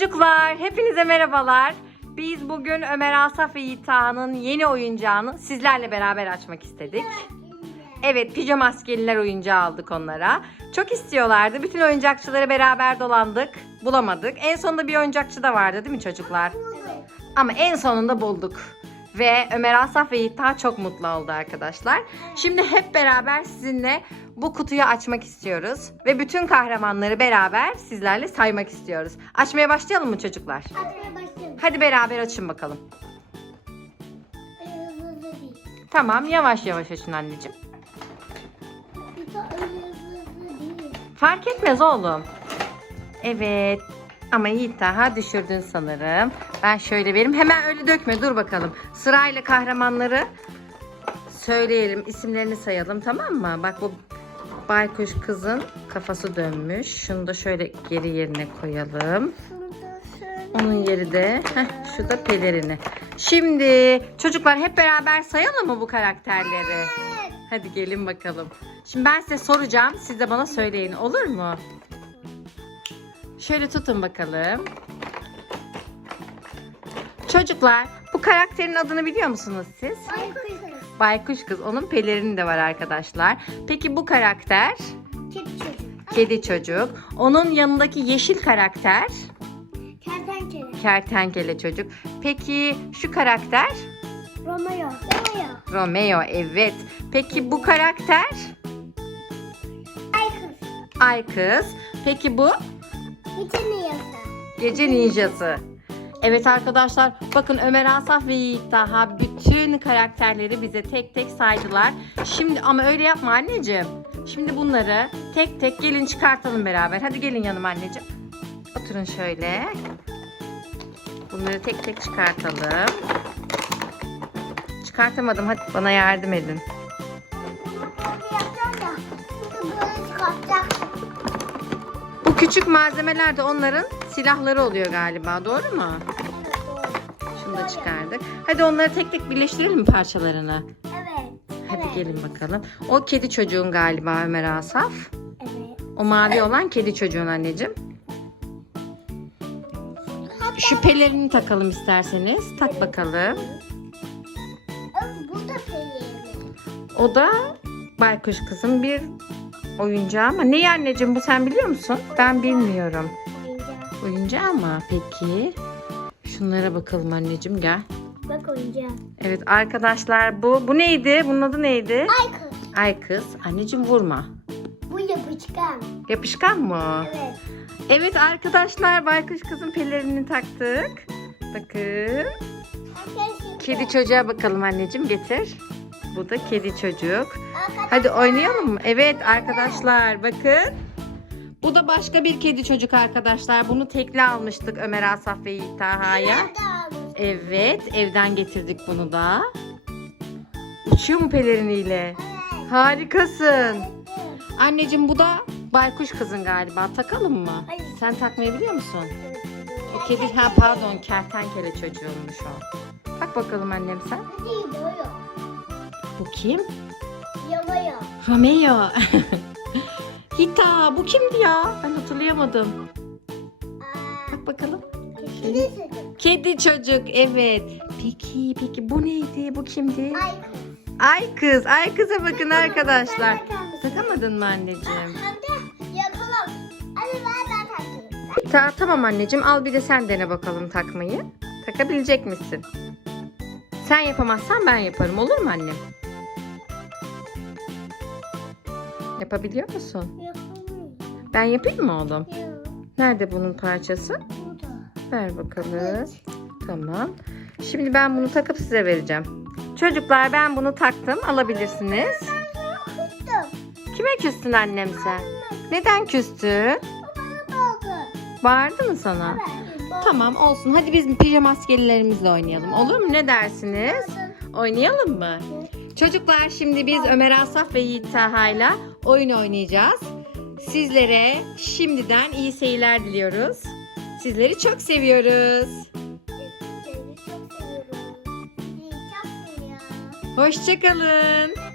Çocuklar, hepinize merhabalar. Biz bugün Ömer Asaf ve Yiğit Taha'nın yeni oyuncağını sizlerle beraber açmak istedik. Evet, pijama askeriler oyuncağı aldık onlara. Çok istiyorlardı. Bütün oyuncakçıları beraber dolandık. Bulamadık. En sonunda bir oyuncakçı da vardı değil mi çocuklar? Ama en sonunda bulduk. Ve Ömer Asaf ve Yiğit Taha çok mutlu oldu arkadaşlar. Şimdi hep beraber sizinle bu kutuyu açmak istiyoruz. Ve bütün kahramanları beraber sizlerle saymak istiyoruz. Açmaya başlayalım mı çocuklar? Hadi başlayalım. Hadi beraber açın bakalım. Öyle hızlı değil. Tamam yavaş yavaş açın anneciğim. Bir de öyle hızlı değil. Fark etmez oğlum. Evet. Ama Yiğit daha düşürdün sanırım. Ben şöyle vereyim. Hemen öyle dökme dur bakalım. Sırayla kahramanları söyleyelim. isimlerini sayalım tamam mı? Bak bu baykuş kızın kafası dönmüş. Şunu da şöyle geri yerine koyalım. Onun yeri de heh, şu da pelerini. Şimdi çocuklar hep beraber sayalım mı bu karakterleri? Hadi gelin bakalım. Şimdi ben size soracağım. Siz de bana söyleyin. Olur mu? Şöyle tutun bakalım. Çocuklar bu karakterin adını biliyor musunuz siz? Ay kızım. Baykuş kız. Onun pelerini de var arkadaşlar. Peki bu karakter Kedi çocuk. kedi çocuk. Onun yanındaki yeşil karakter Kertenkele. kertenkele çocuk. Peki şu karakter Romeo. Romeo. Romeo. Evet. Peki bu karakter Ay kız. Ay kız. Peki bu Geçen yasa. Gece ninjası. Evet arkadaşlar bakın Ömer Asaf ve Yiğit daha bütün karakterleri bize tek tek saydılar. Şimdi ama öyle yapma anneciğim. Şimdi bunları tek tek gelin çıkartalım beraber. Hadi gelin yanıma anneciğim. Oturun şöyle. Bunları tek tek çıkartalım. Çıkartamadım. Hadi bana yardım edin. Bunu yapacağım da. Bunu böyle çıkartacak. Küçük malzemeler de onların silahları oluyor galiba. Doğru mu? Evet doğru. Şunu da çıkardık. Hadi onları tek tek birleştirelim parçalarını. Evet. Hadi evet. gelin bakalım. O kedi çocuğun galiba Ömer Asaf. Evet. O mavi olan kedi çocuğun anneciğim. Şu pelerini takalım isterseniz. Tak bakalım. O da baykuş kızın bir oyuncağı ama ne anneciğim bu sen biliyor musun? Ben bilmiyorum. Oyuncağı mı? Peki. Şunlara bakalım anneciğim gel. Bak oyuncak. Evet arkadaşlar bu bu neydi? Bunun adı neydi? Ay kız. Ay kız. Anneciğim vurma. Bu yapışkan. Yapışkan mı? Evet. Evet arkadaşlar baykuş kızın pelerini taktık. Bakın. Kedi çocuğa bakalım anneciğim getir. Bu da kedi çocuk. Hadi oynayalım mı? Evet arkadaşlar bakın. Bu da başka bir kedi çocuk arkadaşlar. Bunu tekli almıştık Ömer Asaf ve Yiğit Taha'ya. Evet evden getirdik bunu da. Uçuyor mu peleriniyle? Harikasın. Anneciğim bu da baykuş kızın galiba. Takalım mı? Hayır. Sen takmayı biliyor musun? O kedi ha pardon kertenkele çocuğunmuş o. Tak bakalım annem sen. Bu kim? Yamaya. Romeo. Hita bu kimdi ya? Ben hatırlayamadım. Bak bakalım. Kedi çocuk. Kedi çocuk evet. Peki peki bu neydi? Bu kimdi? Ay. Ay kız. Ay kıza bakın arkadaşlar. Takamadın mı anneciğim? Hem de yakalım. Hadi ver ben takayım. Ta tamam anneciğim al bir de sen dene bakalım takmayı. Takabilecek misin? Sen yapamazsan ben yaparım olur mu annem? Yapabiliyor musun? Yapamıyorum. Ben yapayım mı oğlum? Yok. Nerede bunun parçası? Burada. Ver bakalım. Tamam. Şimdi ben bunu takıp size vereceğim. Çocuklar ben bunu taktım. Alabilirsiniz. Kıstım. Kime küstün annem sen? Neden küstün? Bağırdı mı sana? Tamam olsun. Hadi biz pijama askerilerimizle oynayalım. Olur mu? Ne dersiniz? Oynayalım mı? Çocuklar şimdi biz Ömer Asaf ve Yiğit Taha'yla oyun oynayacağız. Sizlere şimdiden iyi seyirler diliyoruz. Sizleri çok seviyoruz. Hoşçakalın.